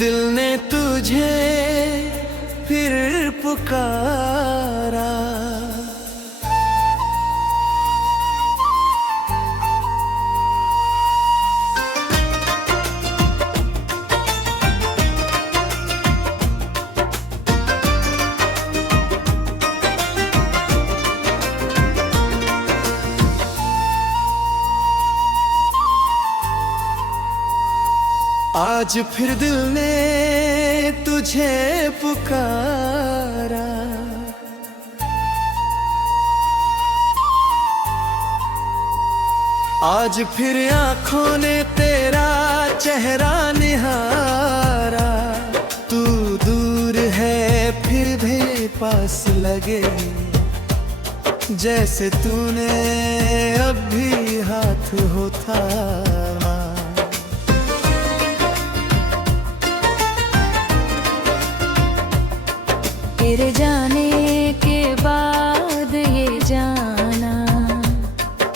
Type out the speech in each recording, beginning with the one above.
दिल ने तुझे फिर पुकारा। आज फिर दिल ने तुझे पुकारा। आज फिर आँखों ने तेरा चेहरा निहारा। तू दूर है फिर भी पास लगे, जैसे तूने अब भी हाथ होता। तेरे जाने के बाद ये जाना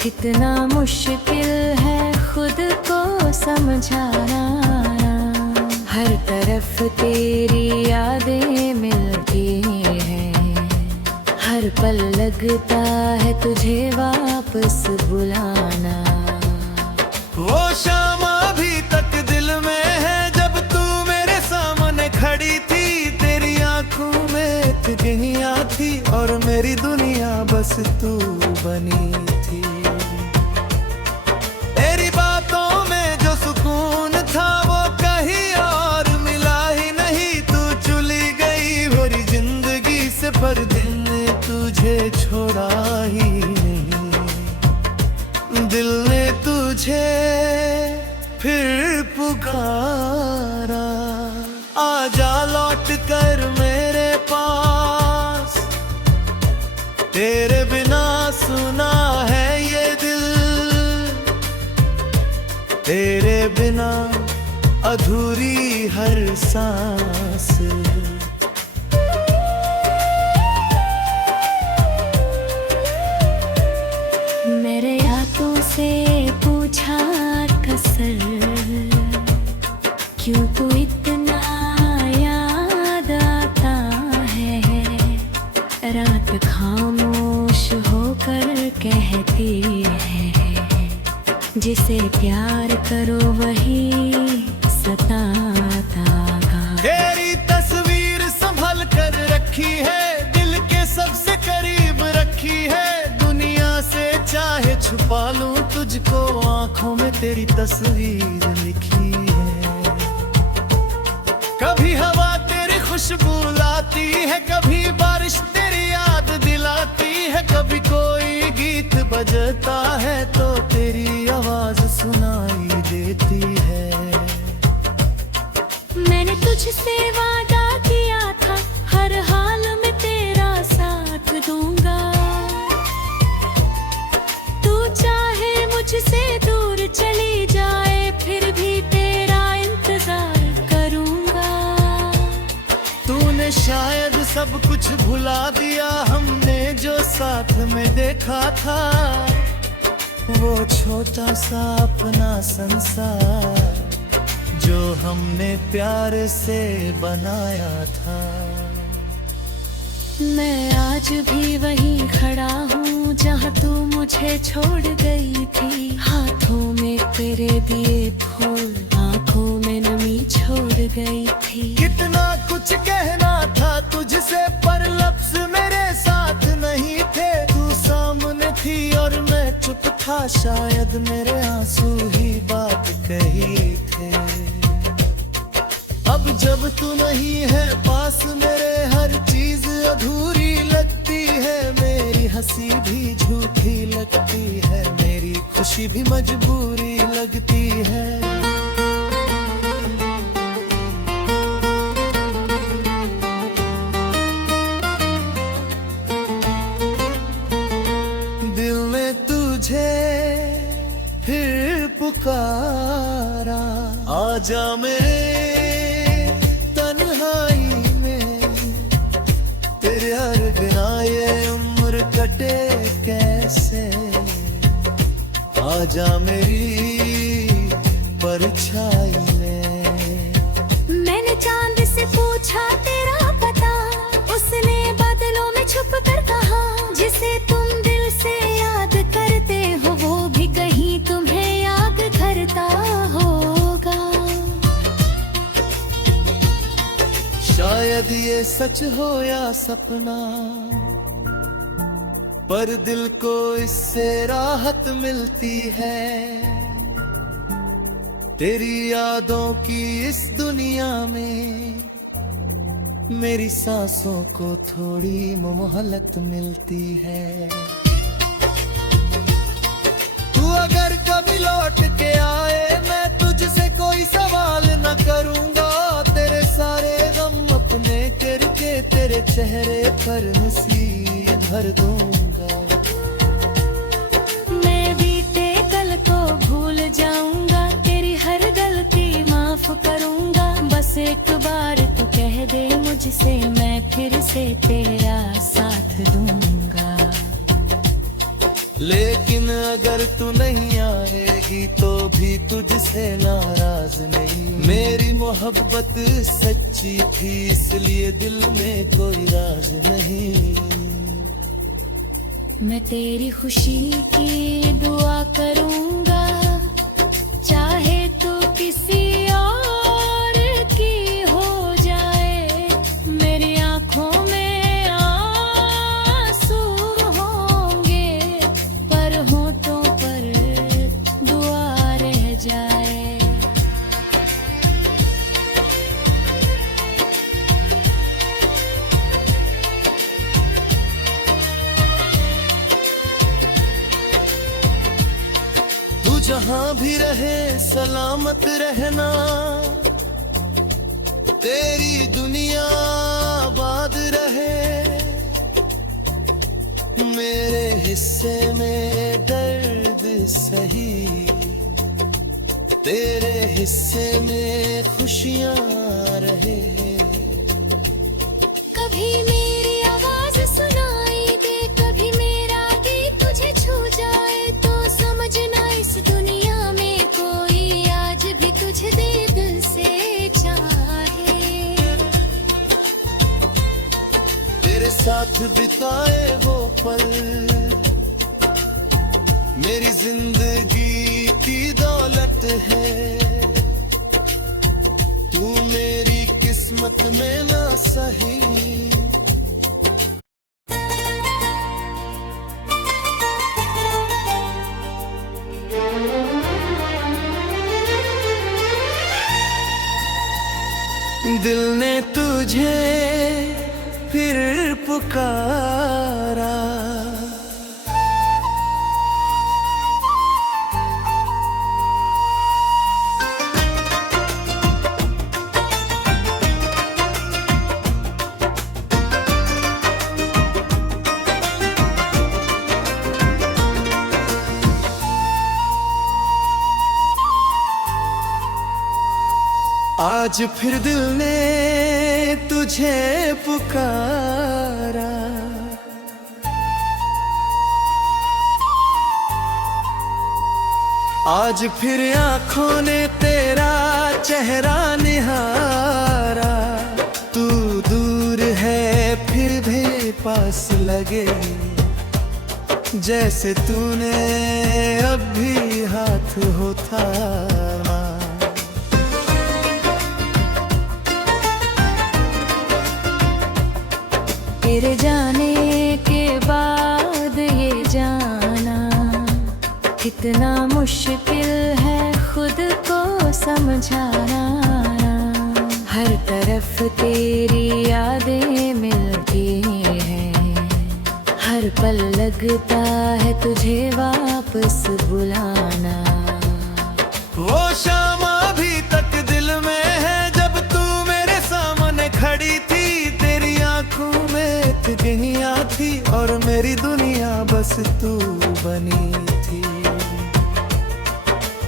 कितना मुश्किल है खुद को समझाना। हर तरफ तेरी यादें मिलती हैं, हर पल लगता है तुझे वापस बुलाना। वो शाम अभी तक दिल में है जब तू मेरे सामने खड़ी थी। तेरी आंखों में दुनिया थी और मेरी दुनिया बस तू बनी थी। तेरी बातों में जो सुकून था वो कहीं और मिला ही नहीं। तू चली गई मेरी जिंदगी से, पर दिल ने तुझे छोड़ा ही नहीं। दिल ने तुझे फिर पुकारा। आजा लौट कर मेरे पास, तेरे बिना सुना है ये दिल। तेरे बिना अधूरी हर सांस। मेरे यादों से पूछा कसर, क्यों तू इतना याद आता है। रात खामोश होकर कहती है, जिसे प्यार करो वही सताता गा। तेरी तस्वीर संभल कर रखी है, दिल के सबसे करीब रखी है। दुनिया से चाहे छुपा लूं तुझको, आंखों में तेरी तस्वीर लिखी है। कभी हवा तेरी खुशबू लाती है, कभी बारिश तेरी याद दिलाती है। कभी कोई गीत बजता है तो तेरी आवाज सुनाई देती है। मैंने तुझसे वादा किया था, हर हाल में तेरा साथ दूंगा। तू चाहे मुझसे दूर चली जाए, फिर भी तेरा इंतजार करूंगा। तूने शायद सब कुछ भुला दिया, हमने जो साथ में देखा था। वो छोटा सा अपना संसार जो हमने प्यार से बनाया था। मैं आज भी वहीं खड़ा हूँ जहाँ तू मुझे छोड़ गई थी। हाथों में तेरे दिए फूल, आँखों में नमी छोड़ गई थी। कितना कुछ कहना था तुझसे, पर लफ्ज़ मेरे साथ नहीं थे। तू सामने थी और मैं चुप था, शायद मेरे आंसू ही बात कही थे। अब जब तू नहीं है पास मेरे, हर चीज अधूरी लगती है। मेरी हंसी भी झूठी लगती है, मेरी खुशी भी मजबूरी लगती है। दिल ने तुझे फिर पुकारा। आजा मेरे कटे कैसे, आजा मेरी परछाई में। मैंने पूछा तेरा पता, उसने बादलों में छुप कर कहा, जिसे तुम दिल से याद करते हो वो भी कहीं तुम्हें याद करता होगा। शायद ये सच हो या सपना, पर दिल को इससे राहत मिलती है। तेरी यादों की इस दुनिया में मेरी सांसों को थोड़ी मोहलत मिलती है। तू अगर कभी लौट के आए, मैं तुझसे कोई सवाल न करूंगा। तेरे सारे गम अपने करके तेरे चेहरे पर हंसी भर दूंगा। मैं बीते कल को भूल जाऊंगा, तेरी हर गलती माफ करूंगा। बस एक बार तू कह दे मुझसे, मैं फिर से तेरा साथ दूंगा। लेकिन अगर तू नहीं आएगी तो भी तुझसे नाराज नहीं। मेरी मोहब्बत सच्ची थी, इसलिए दिल में कोई राज नहीं। मैं तेरी खुशी की दुआ करूंगा, चाहे तू किसी और की हो जाए। मेरी आंखों में आंसू होंगे, पर होठों पर दुआ रह जाए। तू जहां भी रहे सलामत रहना, तेरी दुनिया आबाद रहे। मेरे हिस्से में दर्द सही, तेरे हिस्से में खुशियां रहे। कभी मेरी आवाज सुनाई दे, कभी मेरा गीत तुझे छू जाए, तो समझना इस दुनिया में कोई आज भी तुझे दिल से चाहे। तेरे साथ बिताए वो पल मेरी जिंदगी की दौलत है। तू मेरी किस्मत में ना सही। दिल ने तुझे फिर पुकारा, आज फिर दिल ने तुझे पुकारा। आज फिर आंखों ने तेरा चेहरा निहारा। तू दूर है फिर भी पास लगे, जैसे तूने अब भी हाथ हो थामा। तेरे जाने के बाद ये जाना कितना मुश्किल है खुद को समझाना। हर तरफ तेरी यादें मिलती हैं, हर पल लगता है तुझे वापस बुलाना। वो शाम अभी तक दिल में है जब तू मेरे सामने खड़ी थी। तेरी आंखों में तितलियां थी और मेरी दुनिया बस तू बनी थी।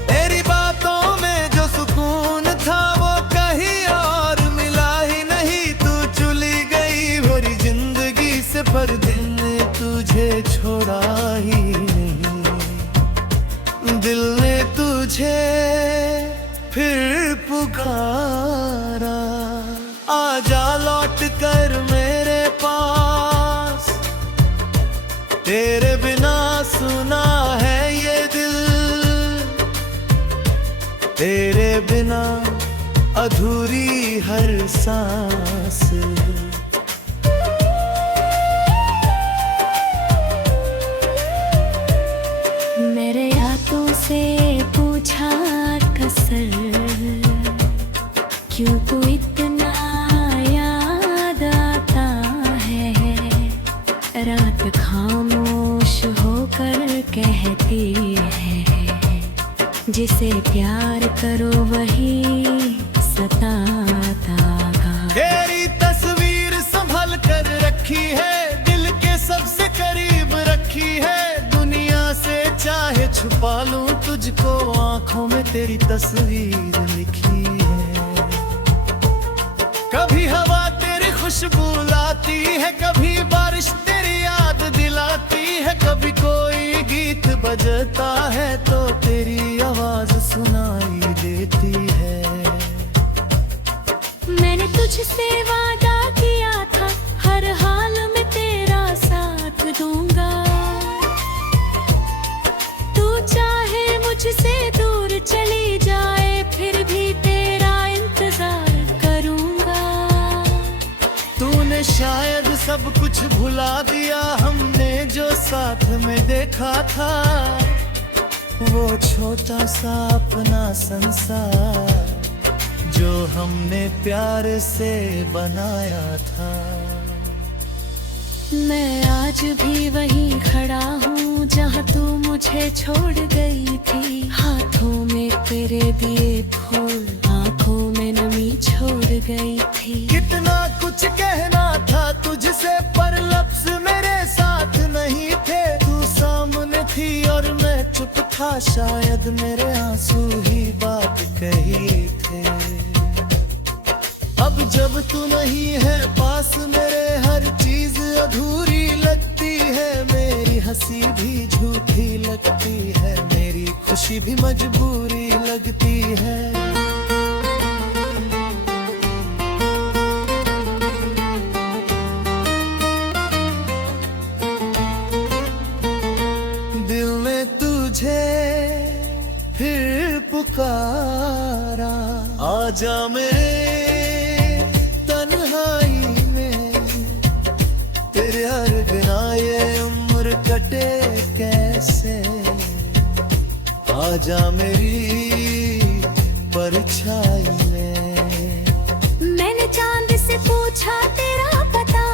तेरी बातों में जो सुकून था वो कहीं और मिला ही नहीं। तू चली गई मेरी जिंदगी से, पर दिल ने तुझे छोड़ा ही नहीं। दिल ने तुझे फिर पुकारा, आजा बिना अधूरी हर सांस। मेरे यादों से पूछा कसर, क्यों तू इतना याद आता है। रात खामोश होकर कहती है, जिसे प्यार करो वही सताता गा। तेरी तस्वीर संभल कर रखी है, दिल के सबसे करीब रखी है। दुनिया से चाहे छुपा लूं तुझको, आंखों में तेरी तस्वीर लिखी है। कभी हवा तेरी खुशबू लाती है, कभी बारिश तेरी याद दिलाती है। कभी कोई गीत बजता है तो तेरी आवाज सुनाई देती है। मैंने तुझसे वादा किया था, हर हाल में तेरा साथ दूंगा। तू चाहे मुझसे दूर चली जाए, फिर भी तेरा इंतजार करूंगा। तूने शायद सब कुछ भुला दिया, हमने जो साथ में देखा था। वो छोटा सा अपना संसार जो हमने प्यार से बनाया था। मैं आज भी वहीं खड़ा हूँ जहाँ तू मुझे छोड़ गई थी। हाथों में तेरे दिए फूल, आंखों में नमी छोड़ गई थी। कितना कुछ कहना था तुझसे, पर लफ्ज मेरे साथ नहीं थे। तू सामने थी और मैं चुप था, शायद मेरे आंसू ही बात कही थे। अब जब तू नहीं है पास मेरे, हर चीज अधूरी लगती है। मेरी हंसी भी झूठी लगती है, मेरी खुशी भी मजबूरी लगती है। दिल ने तुझे फिर पुकारा, आजा मेरे तन्हाई में। तेरे हर बिना ये उम्र कटे कैसे, आजा मेरी परछाई में। मैंने चांद से पूछा तेरा पता,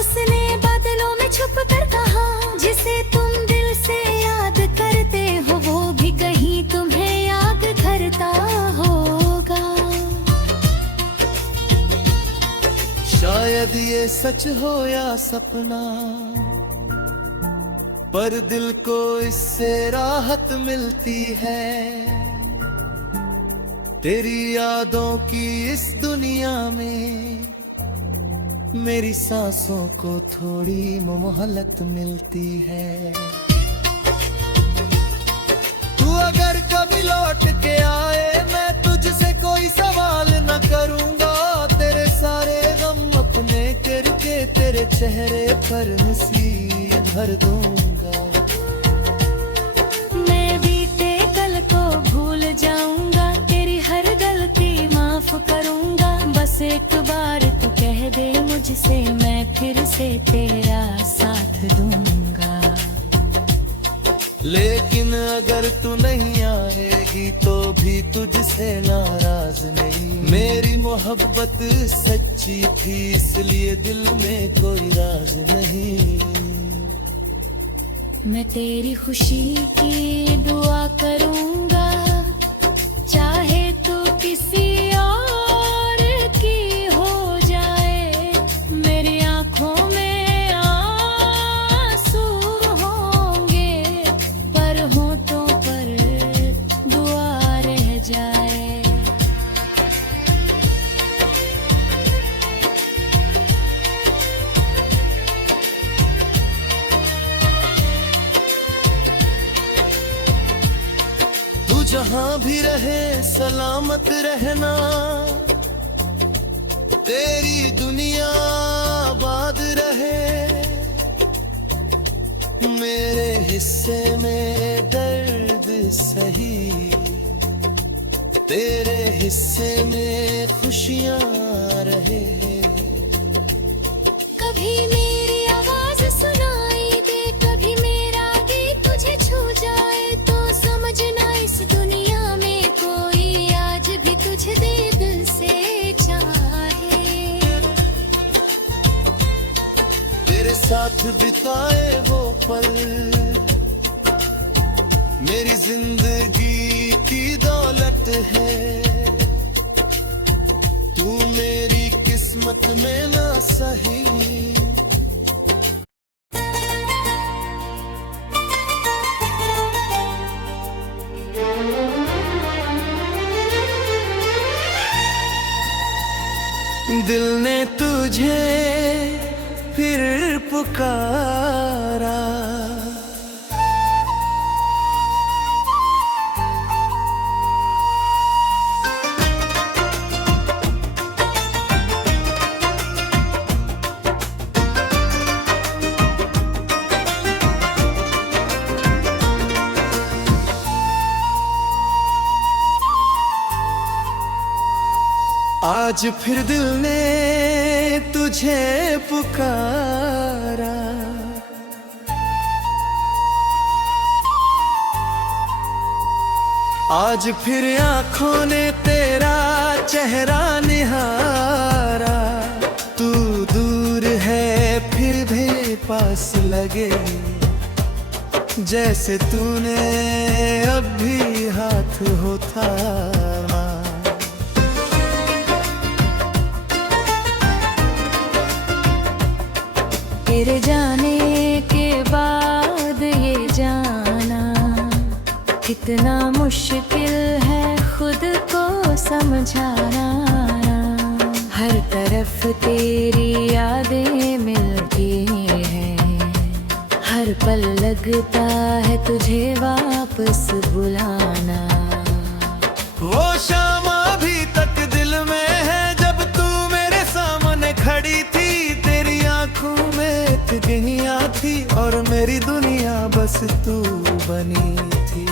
उसने बादलों में छुप कर कहा। जिसे तुम दिल से याद करते हो, वो भी कहीं तुम्हें याद करता होगा। शायद ये सच हो या सपना, पर दिल को इससे राहत मिलती है। तेरी यादों की इस दुनिया में मेरी सांसों को थोड़ी मोहलत मिलती है। तू अगर कभी लौट के आए, मैं तुझसे कोई सवाल न करूंगा। तेरे सारे गम अपने करके तेरे चेहरे पर हंसी भर दूंगा। मैं बीते कल को भूल जाऊंगा, तेरी हर गलती माफ करूंगा। बस एक बार तू कह दे मुझसे, मैं फिर से तेरा साथ दूंगा। लेकिन अगर तू नहीं आएगी तो भी तुझसे नाराज नहीं। मेरी मोहब्बत सच्ची थी, इसलिए दिल में कोई राज नहीं। मैं तेरी खुशी की दुआ करूंगा, चाहे तू किसी और की हो जाए। मेरी आंखों में आंसू होंगे, पर होठों पर दुआ रह जाए। जहां भी रहे सलामत रहना, तेरी दुनिया आबाद रहे। मेरे हिस्से में दर्द सही, तेरे हिस्से में खुशियाँ रहे। कभी मेरी आवाज सुनाई दे, कभी मेरा गीत तुझे छू जाए, तो समझना इस दुनिया में कोई आज भी तुझे दिल से चाहे। तेरे साथ बिताए वो पल मेरी जिंदगी की दौलत है। तू मेरी किस्मत में ना सही। दिल ने तुझे फिर पुकारा, आज फिर दिल ने तुझे पुकारा। आज फिर आंखों ने तेरा चेहरा निहारा। तू दूर है फिर भी पास लगे, जैसे तूने अब भी हाथ हो थामा। तेरे जाने के बाद ये जाना कितना मुश्किल है खुद को समझाना। हर तरफ तेरी यादें मिलती हैं, हर पल लगता है तुझे वापस बुलाना। वो शाम अभी तक दिल में है जब तू मेरे सामने खड़ी थी। तेरी आंखों में गहियाँ थी और मेरी दुनिया बस तू बनी थी।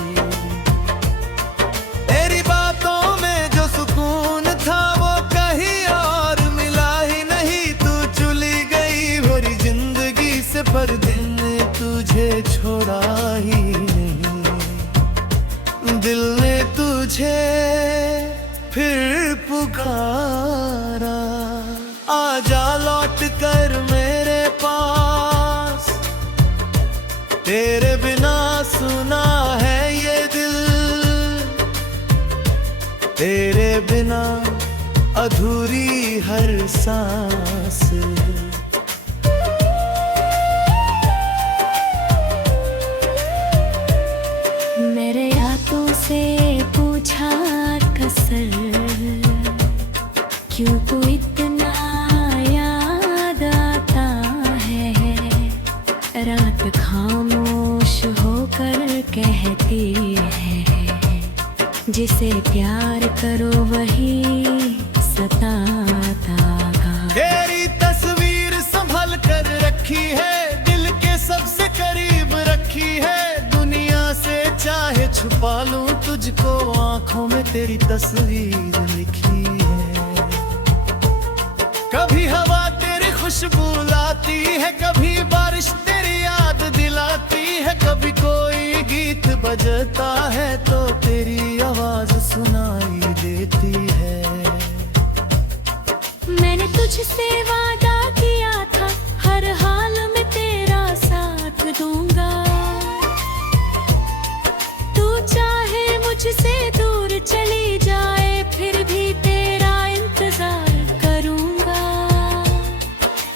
तेरी बातों में जो सुकून था वो कहीं और मिला ही नहीं। तू चली गई मेरी जिंदगी से, पर दिल ने तुझे छोड़ा ही नहीं। दिल ने तुझे फिर पुकारा। आजा लौट कर मेरे पास, तेरे बिना सुना है ये दिल। तेरे बिना अधूरी हर सांस। मेरे यादों से पूछा कसर, क्यों तू इतना याद आता है। रात खामोश होकर कहती है, जिसे प्यार करो वही सताता गा। तेरी तस्वीर संभल कर रखी है, दिल के सबसे करीब रखी है। दुनिया से चाहे छुपा लूं तुझको, आंखों में तेरी तस्वीर लिखी है। कभी हवा तेरी खुशबू लाती है, कभी बारिश तेरी याद दिलाती है। कभी कोई गीत बजता है तो तेरी आवाज सुनाई देती है। मैंने तुझसे वादा किया था, हर हाल में तेरा साथ दूंगा। तू चाहे मुझसे दूर चली जाए, फिर भी तेरा इंतजार करूंगा।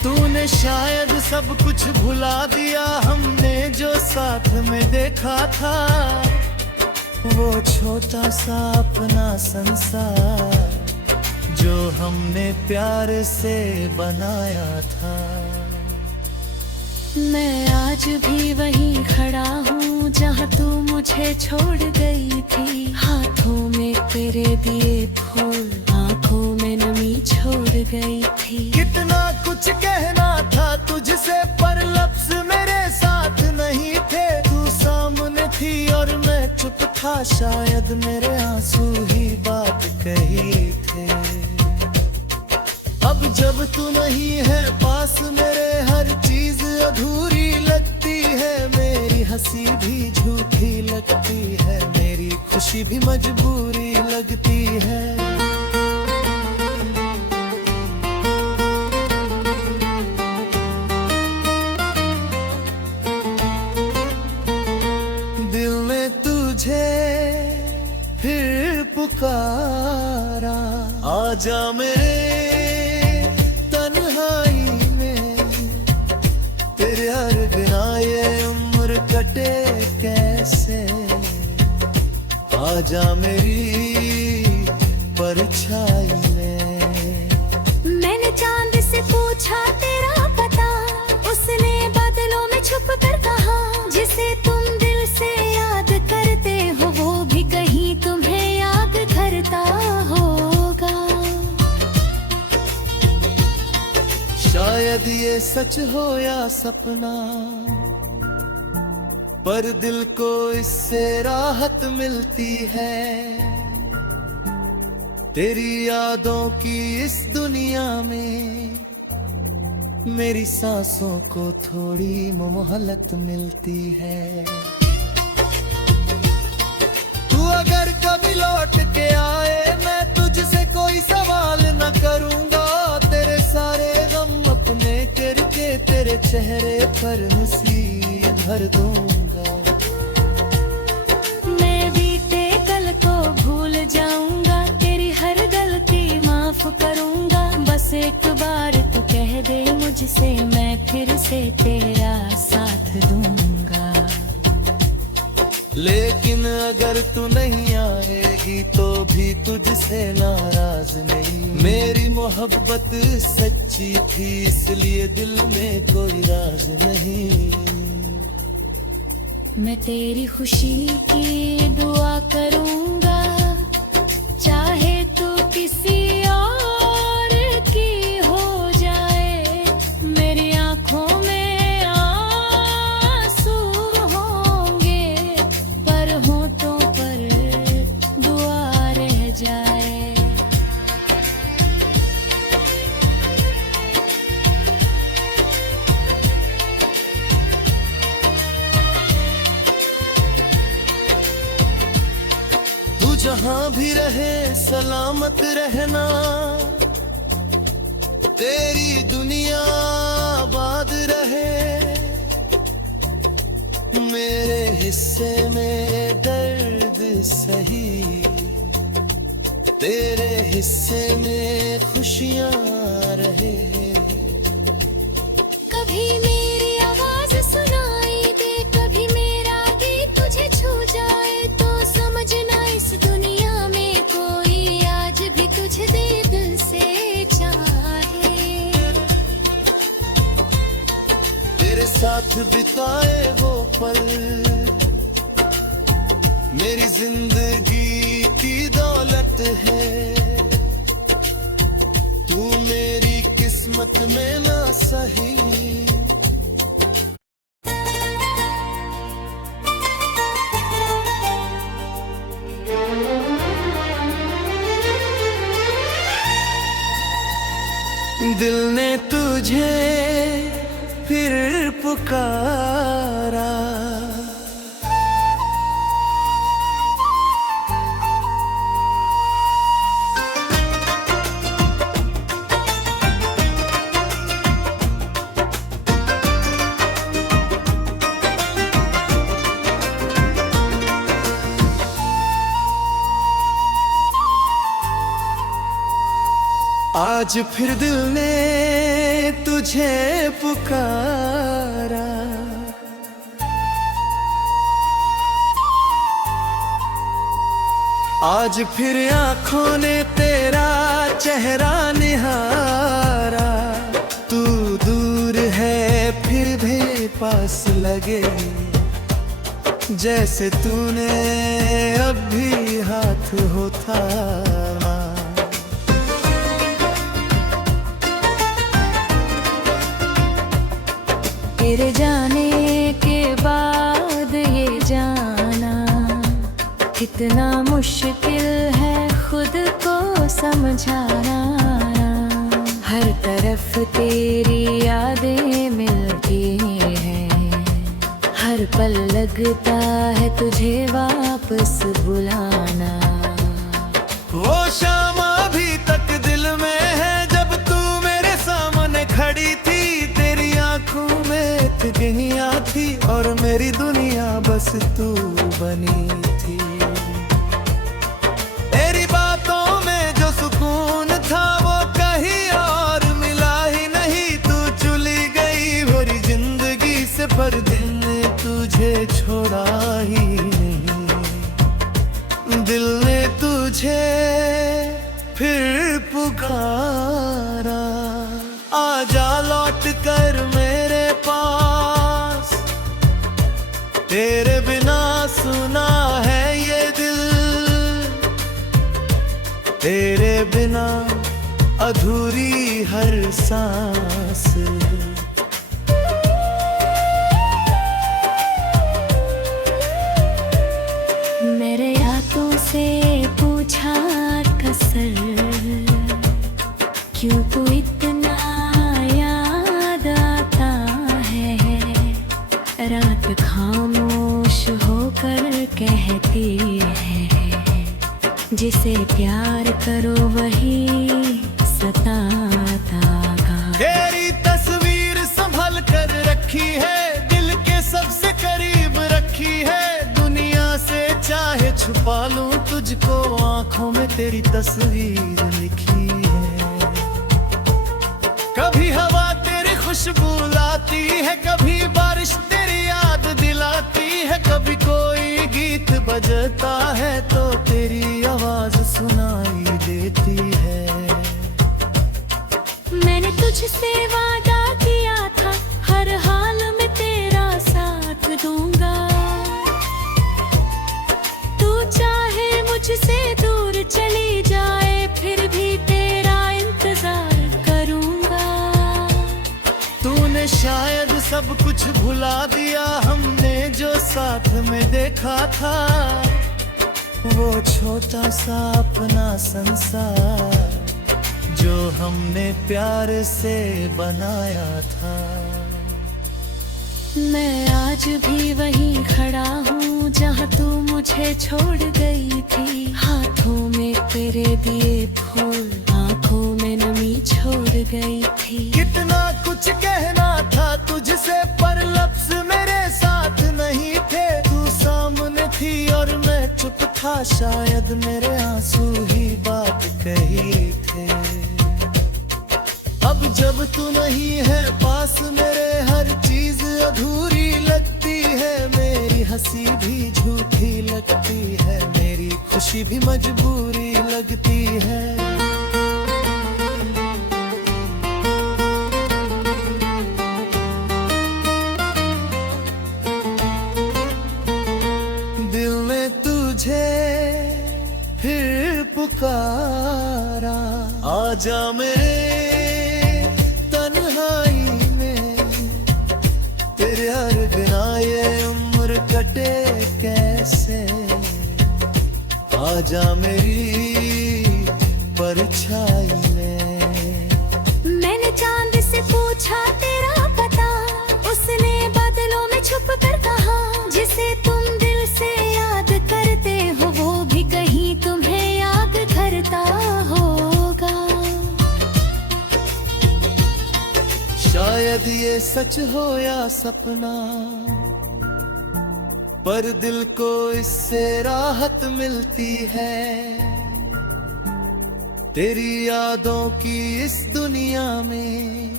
तूने शायद सब कुछ भुला दिया, हमने जो साथ में देखा था। वो छोटा सा अपना संसार जो हमने प्यार से बनाया था। मैं आज भी वहीं खड़ा हूँ जहाँ तू मुझे छोड़ गई थी। हाथों में तेरे दिए फूल, आंखों में नमी छोड़ गई थी। कितना कुछ कहना था तुझसे, पर लफ्ज मेरे साथ नहीं थे। तू सामने थी और मैं चुप था, शायद मेरे आंसू ही बात कही थे। अब जब तू नहीं है पास मेरे, हर चीज अधूरी लगती है। मेरी हंसी भी झूठी लगती है, मेरी खुशी भी मजबूरी लगती है। दिल ने तुझे फिर पुकारा, आजा मेरे तन्हाई में। तेरे हर बिना ये उम्र कटे कैसे, आजा मेरी परछाई में। मैंने चांद से पूछा तेरा पता, उसने बादलों में छुप कर कहा, जिसे तुम दिल से याद करते हो वो भी कहीं तुम्हें याद करता होगा। शायद ये सच हो या सपना, पर दिल को इससे राहत मिलती है। तेरी यादों की इस दुनिया में मेरी सांसों को थोड़ी मोहलत मिलती है। तू अगर कभी लौट के आए, मैं तुझसे कोई सवाल न करूंगा। तेरे सारे गम अपने करके तेरे चेहरे पर हंसी भर दूंगा। मैं बीते कल को भूल जाऊंगा, तेरी हर गलती माफ करूंगा। बस एक बार तू कह दे मुझसे, मैं फिर से तेरा साथ दूंगा। लेकिन अगर तू नहीं आएगी तो भी तुझसे नाराज नहीं। मेरी मोहब्बत सच्ची थी, इसलिए दिल में कोई राज नहीं। मैं तेरी खुशी की दुआ करूंगा, चाहे तू किसी और की हो जाए। मेरी आंखों में आंसू होंगे, पर होठों पर दुआ रह जाए। तू जहां भी रहे सलामत रहना, तेरी दुनिया आबाद रहे। मेरे हिस्से में दर्द सही, तेरे हिस्से में खुशियां रहे। कभी मेरी आवाज सुनाई दे, कभी मेरा गीत तुझे छू जाए, तो समझना इस दुनिया में कोई आज भी तुझे दिल से चाहे। तेरे साथ बिताए वो पल मेरी जिंदगी की दौलत है। तू मेरी किस्मत में ना सही। दिल ने तुझे फिर पुकारा, आज फिर दिल ने तुझे पुकारा। आज फिर आंखों ने तेरा चेहरा निहारा। तू दूर है फिर भी पास लगे, जैसे तूने अब भी हाथ हो थामा। तेरे जाने के बाद ये जाना कितना मुश्किल है खुद को समझाना। हर तरफ तेरी यादें मिलती हैं, हर पल लगता है तुझे वापस बुलाना। वो शाम अभी तक दिल में है जब तू मेरे सामने खड़ी थी। तेरी आंखों में तितलियां थी और मेरी दुनिया बस तू बनी थी। तेरी बातों में जो सुकून था वो कहीं और मिला ही नहीं। तू चली गई मेरी जिंदगी से पर दिल ने तुझे छोड़ा ही नहीं। दिल ने तुझे फिर पुकारा, आजा लौट कर मेरे पास। तेरे बिना सुना है ये दिल, तेरे बिना अधूरी हर सांस। मेरे यादों से पूछा कसर, क्यों तू इतना याद आता है। रात खामोश होकर कहती है, जिसे प्यार करो वही सताता गा। तेरी तस्वीर संभल कर रखी है, दिल के सबसे करीब रखी है। दुनिया से चाहे छुपा लूं तुझको, आंखों में तेरी तस्वीर लिखी है। कभी हवा तेरी खुशबू लाती है, कभी बारिश तेरी याद दिलाती है। कभी कोई गीत बजता है तो तेरी आवाज सुनाई देती है। मैंने तुझसे वादा किया था, हर हाल में तेरा साथ दूंगा। तू चाहे मुझसे दूर चली जाए, फिर भी तेरा इंतजार करूंगा। तूने शायद सब कुछ भुला दिया, हमने जो साथ में देखा था। वो छोटा सा अपना संसार जो हमने प्यार से बनाया था। मैं आज भी वहीं खड़ा हूँ जहाँ तू मुझे छोड़ गई थी। हाथों में तेरे दिए फूल, आंखों में नमी छोड़ गई थी। कितना कुछ कहना था तुझसे पर लफ्ज मेरे साथ नहीं थे। तू सामने थी और मैं चुप था, शायद मेरे आंसू ही बात कही थे। अब जब तू नहीं है पास मेरे, हर चीज अधूरी लगती है। मेरी हंसी भी झूठी लगती है, मेरी खुशी भी मजबूरी लगती है। दिल ने तुझे फिर पुकारा, आजा मेरे तन्हाई में। तेरे हर बिना ये उम्र कटे कैसे, आजा मेरी परछाई में। मैंने चांद से पूछा तेरा पता, उसने बादलों में छुप कर कहा। जिसे तुम दिल से याद करते हो वो भी कहीं तुम्हें याद करता होगा। शायद ये सच हो या सपना, पर दिल को इससे राहत मिलती है। तेरी यादों की इस दुनिया में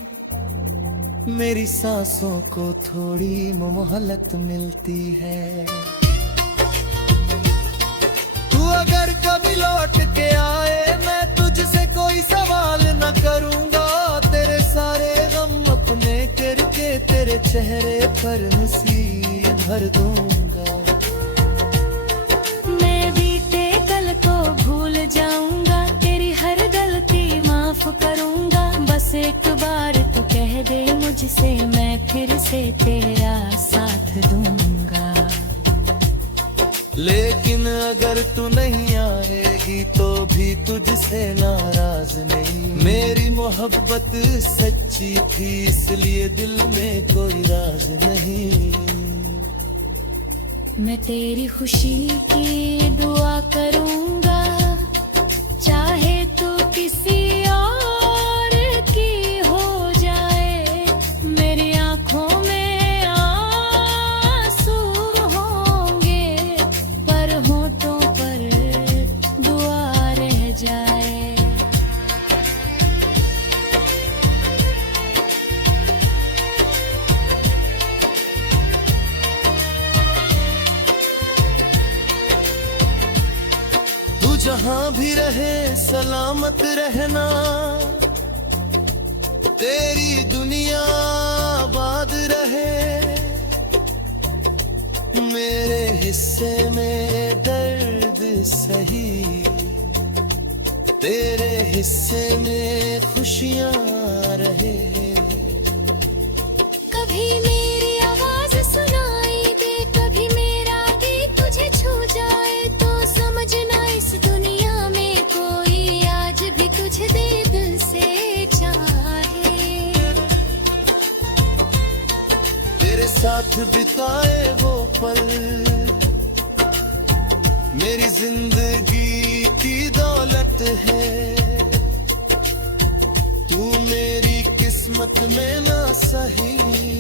मेरी सांसों को थोड़ी मोहलत मिलती है। तू अगर कभी लौट के आए, मैं तुझसे कोई सवाल न करूंगा। तेरे सारे गम अपने करके तेरे चेहरे पर हंसी भर दूंगा। मैं बीते कल को भूल जाऊंगा, तेरी हर गलती माफ करूंगा। बस एक बार तू कह दे मुझसे, मैं फिर से तेरा साथ दूंगा। लेकिन अगर तू नहीं आएगी तो भी तुझसे नाराज नहीं। मेरी मोहब्बत सच्ची थी इसलिए दिल में कोई राज नहीं। मैं तेरी खुशी की दुआ करूंगा, चाहे तू किसी और की हो जाए। मेरी आंखों में आंसू होंगे पर होठों पर दुआ रह जाए। तू जहां भी रहे सलामत रहना, तेरी दुनिया आबाद रहे। मेरे हिस्से में दर्द सही, तेरे हिस्से में खुशियां रहे। कभी मेरी आवाज सुनाई दे, कभी मेरा गीत तुझे छू जाए, तो समझना इस दुनिया में कोई आज भी तुझे दे दिल से चाहे। तेरे साथ बिताए वो पल मेरी जिंदगी की दौलत है। तू मेरी किस्मत में ना सही।